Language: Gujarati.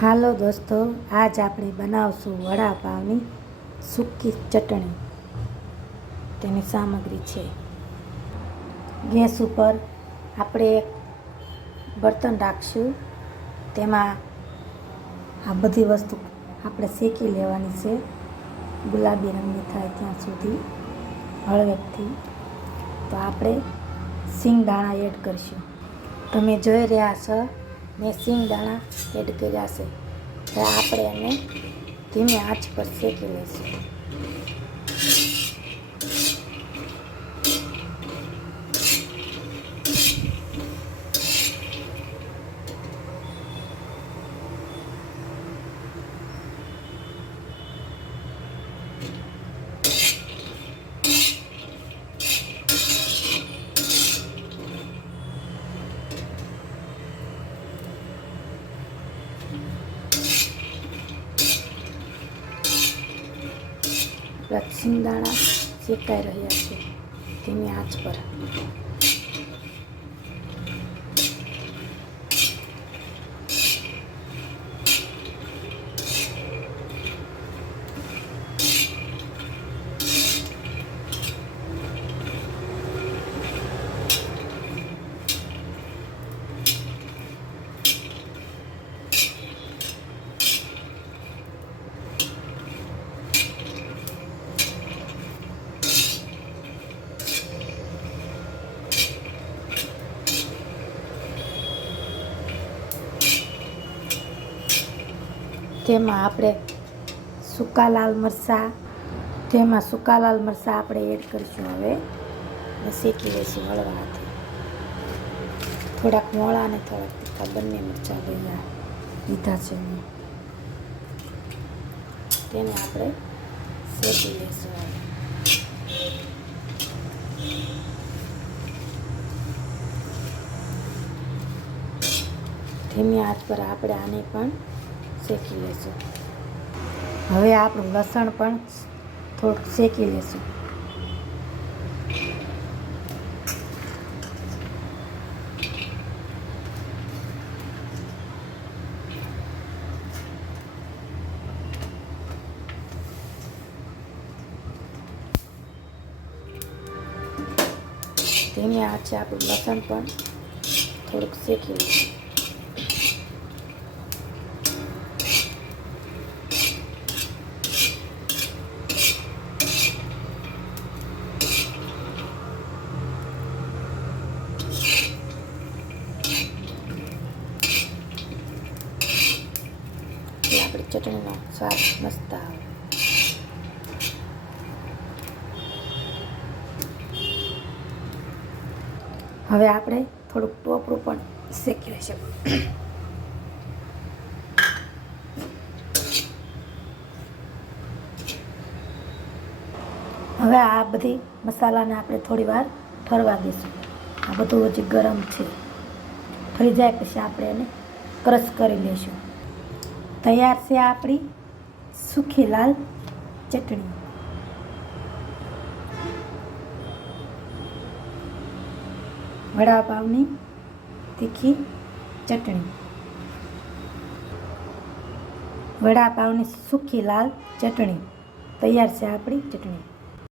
હાલો દોસ્તો, આજ આપણે બનાવશું વડાપાવની સૂકી ચટણી. તેની સામગ્રી છે: ગેસ ઉપર આપણે એક બર્તન રાખશું. તેમાં આ બધી વસ્તુ આપણે શેકી લેવાની છે, ગુલાબી રંગની થાય ત્યાં સુધી હળવેકથી. તો આપણે સિંગદાણા એડ કરીશું. તમે જોઈ રહ્યા છો, મેં સિંગદાણા એડ કર્યા છે. હવે આપણે એને ધીમી આંચ પર શેકી લઈશું. સિંગદાણા શેકાઈ રહ્યા છે ધીમી આંચ પર. તેમાં આપણે સૂકા લાલ મરચાં આપણે એડ કરીશું. હવે શેકી લઈશું હળવાથી. થોડાક મોળા અને થોડાક તીખા બંને મરચાં લીધા છે મેં. તેને આપણે શેકી લઈશું. ધીમી આંચ પર આપણે આને પણ શેકી લઈશું. હવે આપણું લસણ પણ થોડુંક શેકી લઈશું. ધીમી આંચે આપણું લસણ પણ થોડુંક શેકી લઈશું. આપણી ચટણીનો સ્વાદ મસ્ત આવે. હવે આપણે થોડુંક ટોપરું પણ શેકી લઈશું. હવે આ બધી મસાલાને આપણે થોડી વાર ઠરવા દઈશું. આ બધું હજી ગરમ છે. ઠરી જાય પછી આપણે એને ક્રશ કરી લઈશું. તૈયાર છે આપણી સૂકી લાલ ચટણી. વડાપાવની તીખી ચટણી. વડાપાવની સૂકી લાલ ચટણી તૈયાર છે આપણી ચટણી.